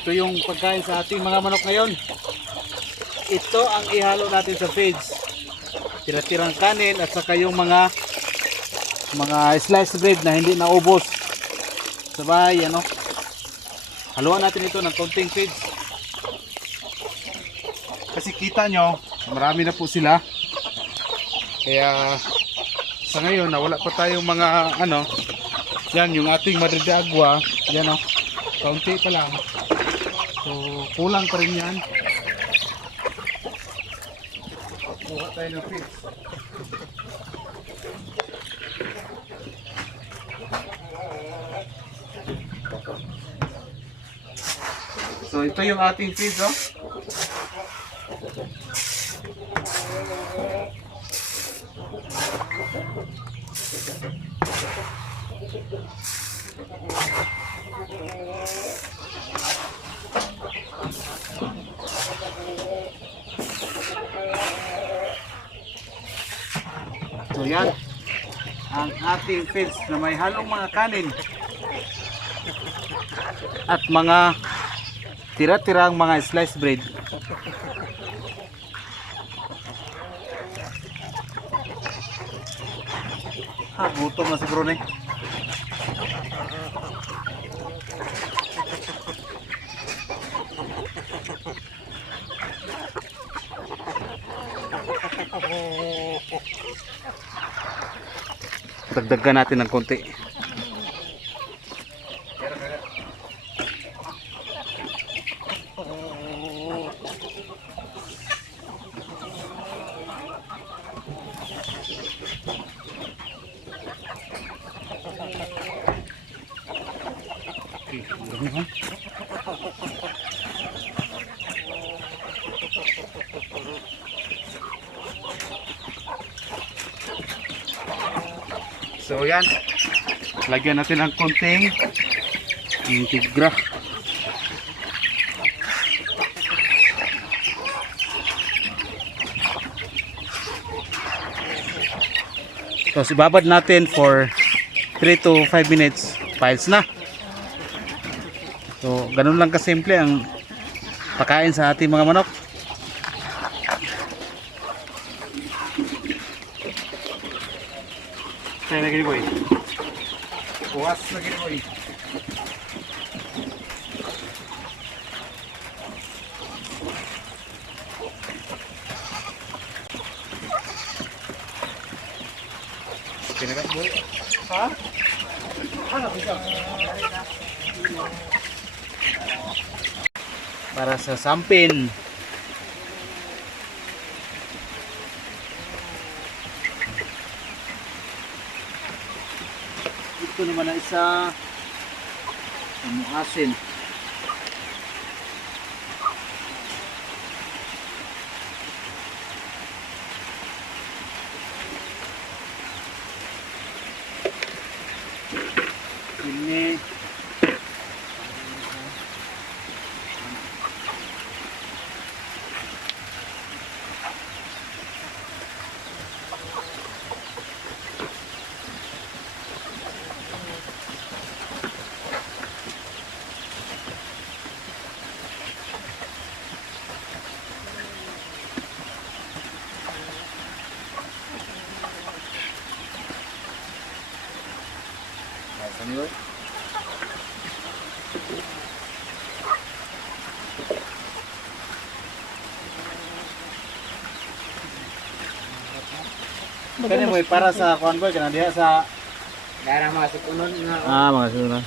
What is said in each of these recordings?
Ito yung pagkain sa ating mga manok ngayon. Ito ang ihalo natin sa feeds. Tira-tirang kanin at saka yung mga sliced bread na hindi naubos sa bahay, ano. Haluan natin ito ng konting feeds. Kasi kita nyo, marami na po sila. Kaya sa ngayon, wala pa tayong mga ano. Yan, yung ating Madre de Agua. Yan o, kaunti pa lang. So, kulang pa rin yan. Kuha tayo ng feeds. So, ito yung ating feeds, oh. So yan ang ating feeds na may halong mga kanin at mga tira-tirang mga sliced bread. Gutom na siguro na eh. Dagdagan natin ng konti. So yan, lagyan natin ng konting tigra. Tapos ibabad natin for 3 to 5 minutes, piles na. So ganun lang kasimple ang pagkain sa ating mga manok. Kaya lagi boy. Puas lagi boy. Kinagat boy. Ha? Ano bisa? Para sa sampin. Ito naman na isa asin. Ini Ano? Kani mo para sa kuan boy kana diha sa Darah masuk unun nga. mga sunod.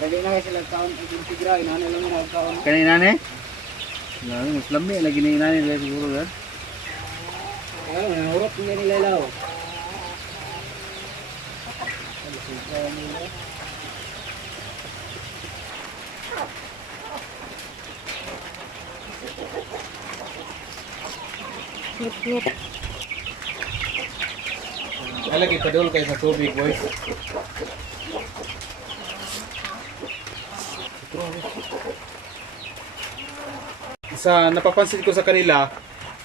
Lagi na kasi lang taon ang integra ina lang na taon. Kanina ni? Lalo mas lami lagi ni inani dili siguro yan. Ay, nahurot nga nila law. Ay lagi padul kay sa tubig boy. Sa napapansin ko sa kanila,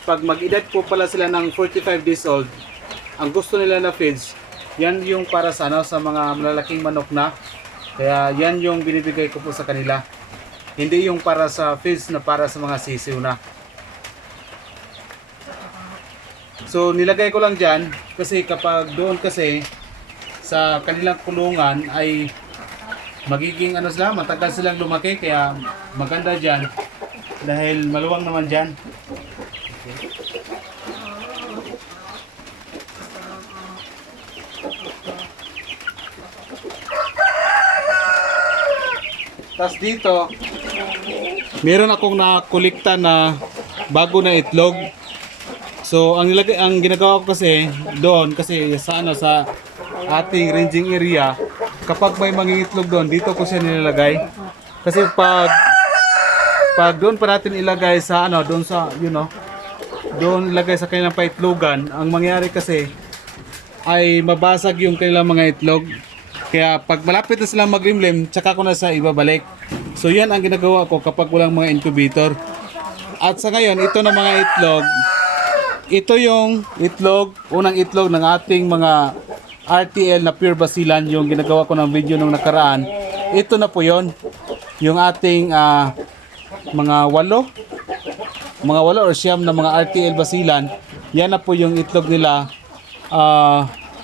pag mag-edad po pala sila ng 45 days old, ang gusto nila na feeds, yan yung para sa ano, sa mga malalaking manok na. Kaya yan yung binibigay ko po sa kanila. Hindi yung para sa feeds na para sa mga sisiw na. So nilagay ko lang dyan kasi kapag doon kasi sa kanilang kulungan ay magiging ano sila, matagal silang lumaki, kaya maganda dyan dahil maluwang naman dyan. Tapos dito, meron akong nakulikta na bago na itlog. So ang ginagawa ko kasi doon kasi sa ano sa ating ranging area, kapag may mangingitlog doon, dito ko siya nilalagay. Kasi pag doon pa natin ilagay sa ano, doon sa doon ilagay sa kanilang paitlogan, ang mangyari kasi ay mabasag yung kanilang mga itlog. Kaya pag malapit na silang maglimlim, tsaka ko na sa ibabalik. So yan ang ginagawa ko kapag walang mga incubator. At sa ngayon, ito na mga itlog. Ito yung itlog, unang itlog ng ating mga RTL na pure basilan, yung ginagawa ko ng video nung nakaraan. Ito na po yon, yung ating mga walo or siyam na mga RTL basilan. Yan na po yung itlog nila.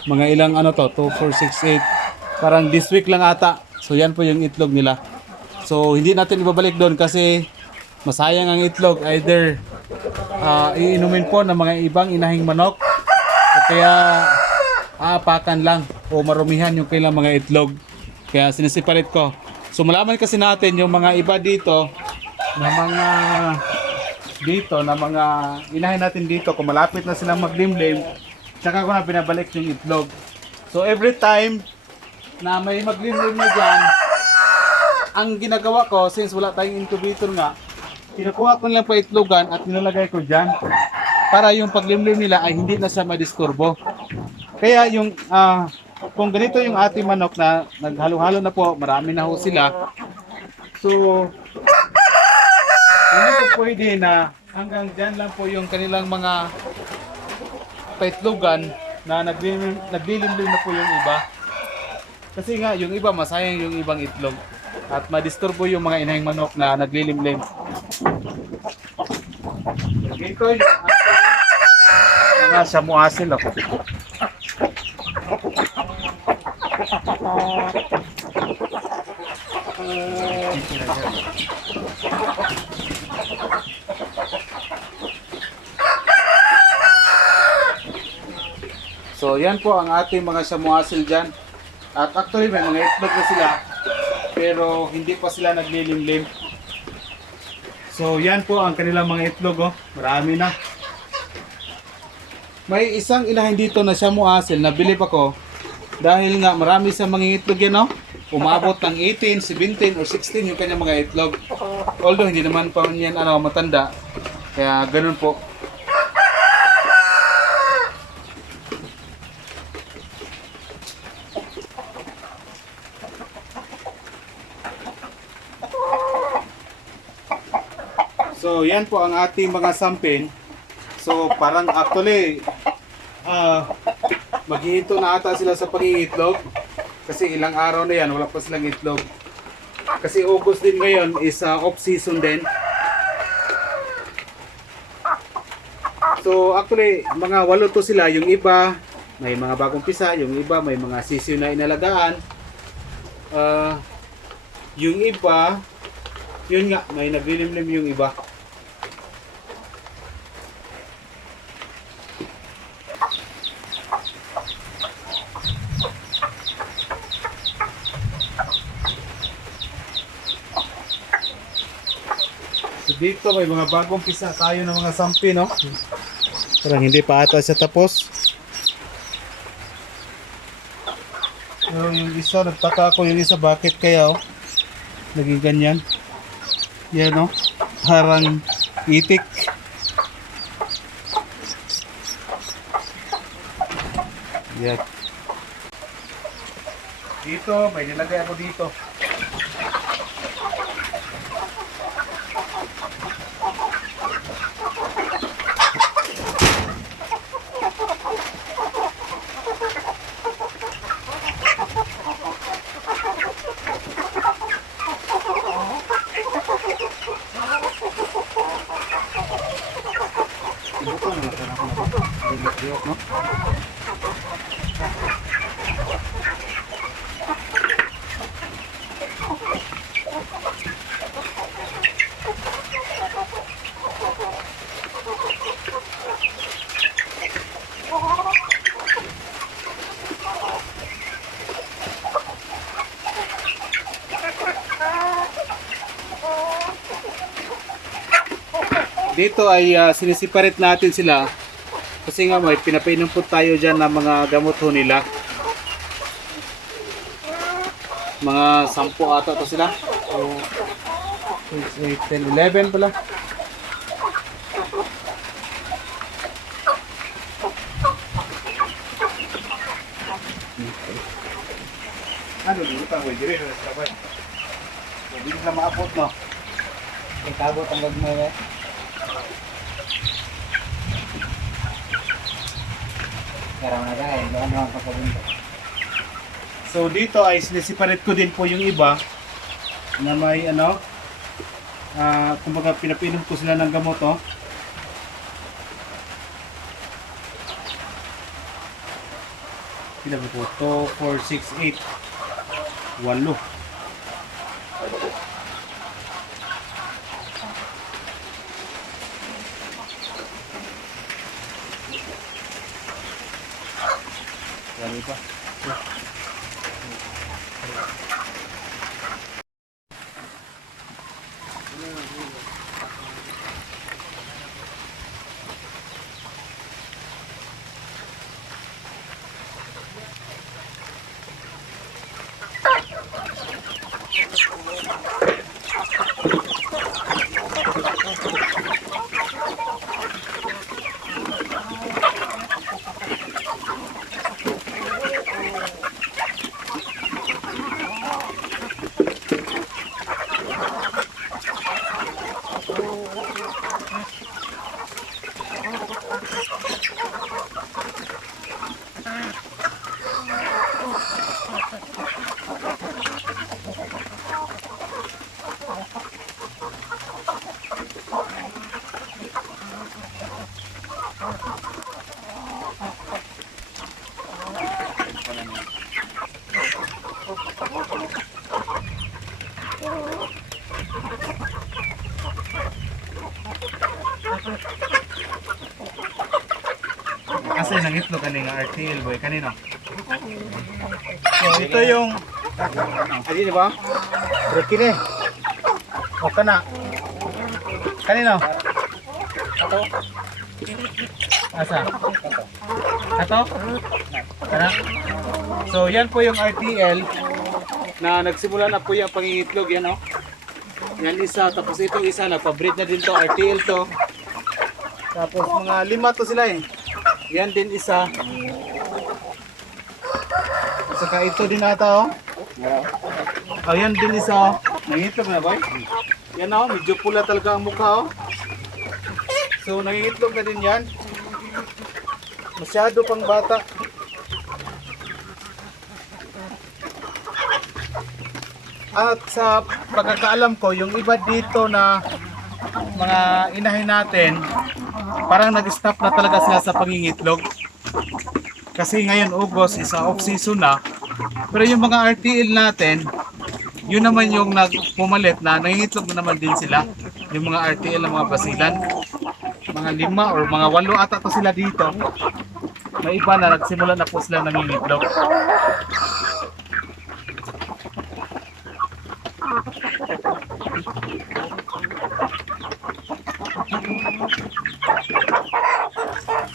Mga ilang ano to, 2, 4, 6, 8, parang this week lang ata. So yan po yung itlog nila. So hindi natin ibabalik doon kasi masayang ang itlog. Either iinumin po ng mga ibang inahing manok o kaya aapakan lang o marumihan yung kailang mga itlog. Kaya sinisipalit ko. So malaman kasi natin yung mga iba dito na mga inahin natin dito, kung malapit na silang maglimlim, tsaka ko na pinabalik yung itlog. So every time na may maglimlim na dyan, ang ginagawa ko, since wala tayong incubator nga, kinukuha ko nilang paitlogan at nilalagay ko dyan para yung paglimlim nila ay hindi na siya madisturbo. Kaya yung kung ganito yung ating manok na naghalo-halo na po, marami na ho sila. So hindi po pwede na hanggang dyan lang po yung kanilang mga paitlogan na naglilimlim na po yung iba. Kasi nga yung iba masayang yung ibang itlog at madisturbo yung mga inahing manok na naglilimlim. Ito yung mga samuasil ako. So yan po ang ating mga samuasil dyan. At actually may mga itlog na sila pero hindi pa sila naglilimlim. So yan po ang kanilang mga itlog, oh. Marami na. May isang inahin dito na samuasil na bilib ako dahil nga marami sa mga itlog yan, oh. Umabot ng 18, 17 or 16 yung kanyang mga itlog. Although hindi naman pa yan matanda. Kaya ganun po. So yan po ang ating mga sampin. So parang actually maghihinto na ata sila sa pangingitlog. Kasi ilang araw na yan, wala pa silang itlog. Kasi August din ngayon is off season din. So actually mga 8 to sila. Yung iba may mga bagong pisa, yung iba may mga sisiw na inalagaan. Yung iba, yun nga, may naglilimlim yung iba. So dito may mga bagong pisa tayo ng mga sampi, no? Parang hindi pa ata siya tapos. Pero yung isa, nagtaka ako yung isa, bakit kaya, oh? Naging ganyan. Yan, no? Parang itik. Yan. Dito, may nilagay ako dito. Dito ay sinisiparate natin sila kasi nga may pinapainom po tayo dyan ng mga gamot ho nila. Mga 10 ata to sila. So, 6, 8, 10, 11 pala. Ano dito tang way dire sa sabay. Hindi na maabot no. Ikabot ang gagmay eh. Karang na gaya, doon ang pagkabunta. So dito ay sinisiparate ko din po yung iba na may ano, kumbaga pinapainom ko sila ng gamot oh. Pila ba po? 2, 4, 6, 8 8 Dami pa. Kasi nangitlo kaning RTL boy kanino. So ito yung Adi di ba? Pero kini. o kana. Kanino? Asa? Ato? Kana? So yan po yung RTL na nagsimula na po yung pangingitlog yan oh. Yan isa, tapos ito isa, nagpa-breed na din to, RTL to. Tapos mga 5 to sila eh. Yan din isa. Saka ito din ata oh. Oh, yan din isa oh. Nangitlog na ba? Yan oh, medyo pula talaga ang mukha oh. So nangitlog na din yan. Masyado pang bata. At sa pagkakaalam ko, yung iba dito na mga inahin natin, parang nag-stop na talaga sila sa pangingitlog. Kasi ngayon August, isa off-season na. Pero yung mga RTL natin, yun naman yung nagpumalit na nangingitlog na naman din sila. Yung mga RTL ng mga basilan. Mga 5 or mga 8 ata to sila dito. May iba na nagsimula na po sila nangingitlog.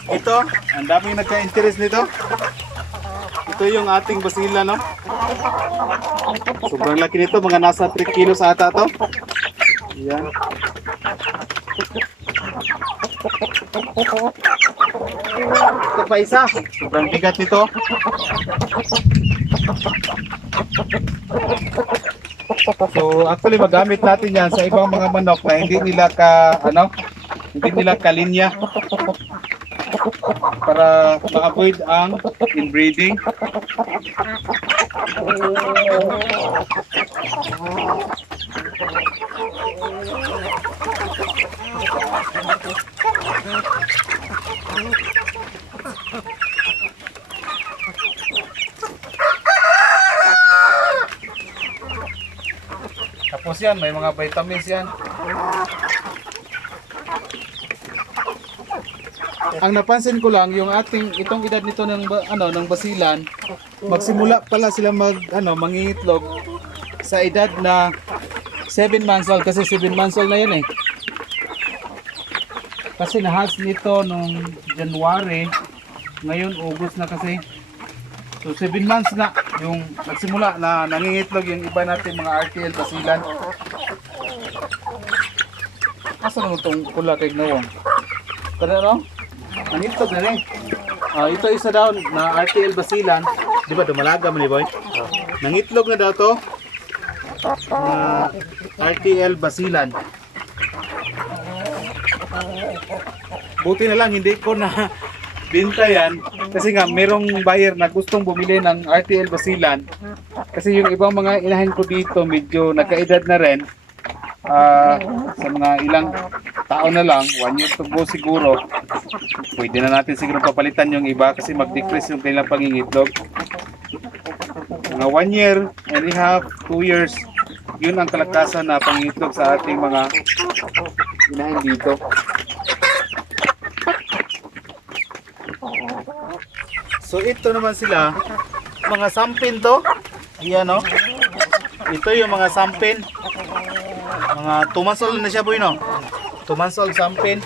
Ito, ang daming nagka-interest nito. Ito yung ating basila, no? Sobrang laki nito, mga nasa 3 kilos ata to. Yan. Ito pa isa, sobrang bigat nito. So actually magamit natin yan sa ibang mga manok na hindi nila hindi nila kalinya para ma-avoid ang inbreeding. Tapos yan, may mga vitamins yan. Ang napansin ko lang, yung itong edad nito ng basilan, magsimula pala sila mangingitlog sa edad na 7 months old kasi 7 months old na yan eh. Kasi nahas nito nung January, ngayon August na kasi. So 7 months na yung nagsimula na nangingitlog yung iba natin mga RTL basilan. Asa naman itong pula kay Nawong? Kada no? Nangitlog na rin. Ito isa daw na RTL basilan. Di ba dumalaga man ni boy? Nangitlog na daw to. Na RTL basilan. Buti na lang hindi ko na binta yan kasi nga merong buyer na gustong bumili ng RTL basilan kasi yung ibang mga inahin ko dito medyo nagkaedad na rin, sa mga ilang taon na lang, 1 year to go siguro, pwede na natin siguro papalitan yung iba kasi mag-decrease yung kanilang pangingitlog. Mga 1 year and a half, 2 years, yun ang kalakasan na pangingitlog sa ating mga inahin dito. So ito naman sila, mga sampin to. Ayan o. Ito yung mga sampin. Mga 2 months old na siya boy no. 2 months old sampin.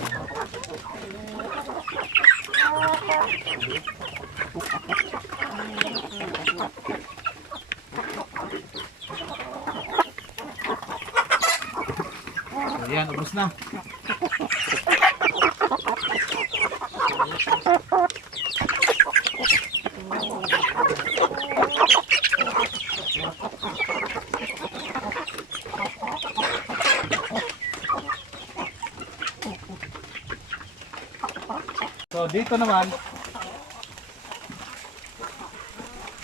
Ayan, ubos na. So dito naman,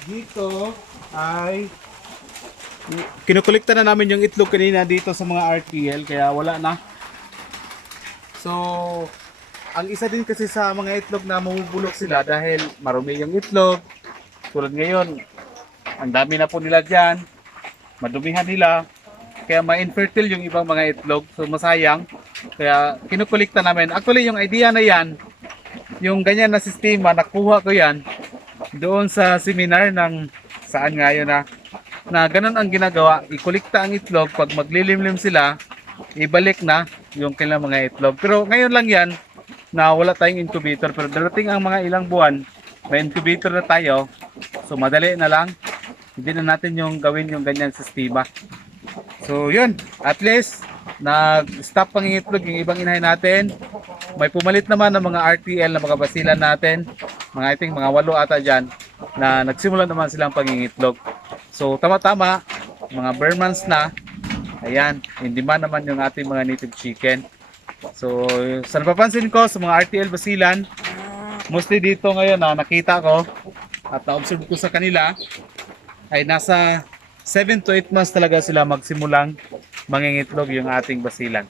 dito ay kinukolekta na namin yung itlog kanina dito sa mga RTL kaya wala na. So ang isa din kasi sa mga itlog na mamubulok sila dahil marumi yung itlog. Tulad ngayon, ang dami na po nila dyan, madumihan nila, kaya ma-infertile yung ibang mga itlog, so masayang. Kaya kinukolekta namin. Actually yung idea na yan, yung ganyan na sistema, nakuha ko yan doon sa seminar ng saan nga yun na ganun ang ginagawa, ikolekta ang itlog, pag maglilimlim sila, ibalik na yung kailang mga itlog. Pero ngayon lang yan, na wala tayong incubator, pero darating ang mga ilang buwan, may incubator na tayo, so madali na lang, hindi na natin yung gawin yung ganyan sistema. So yun, at least, nag-stop pangingitlog yung ibang inahin natin. May pumalit naman ng mga RTL na mga basilan natin. Mga I think mga 8 ata dyan na nagsimula naman silang pangingitlog. So tama-tama, mga bare months na. Ayan, hindi man naman yung ating mga native chicken. So sa napapansin ko sa mga RTL basilan, mostly dito ngayon na nakita ko at na-observe ko sa kanila ay nasa 7 to 8 months talaga sila magsimulang mangingitlog yung ating basilan.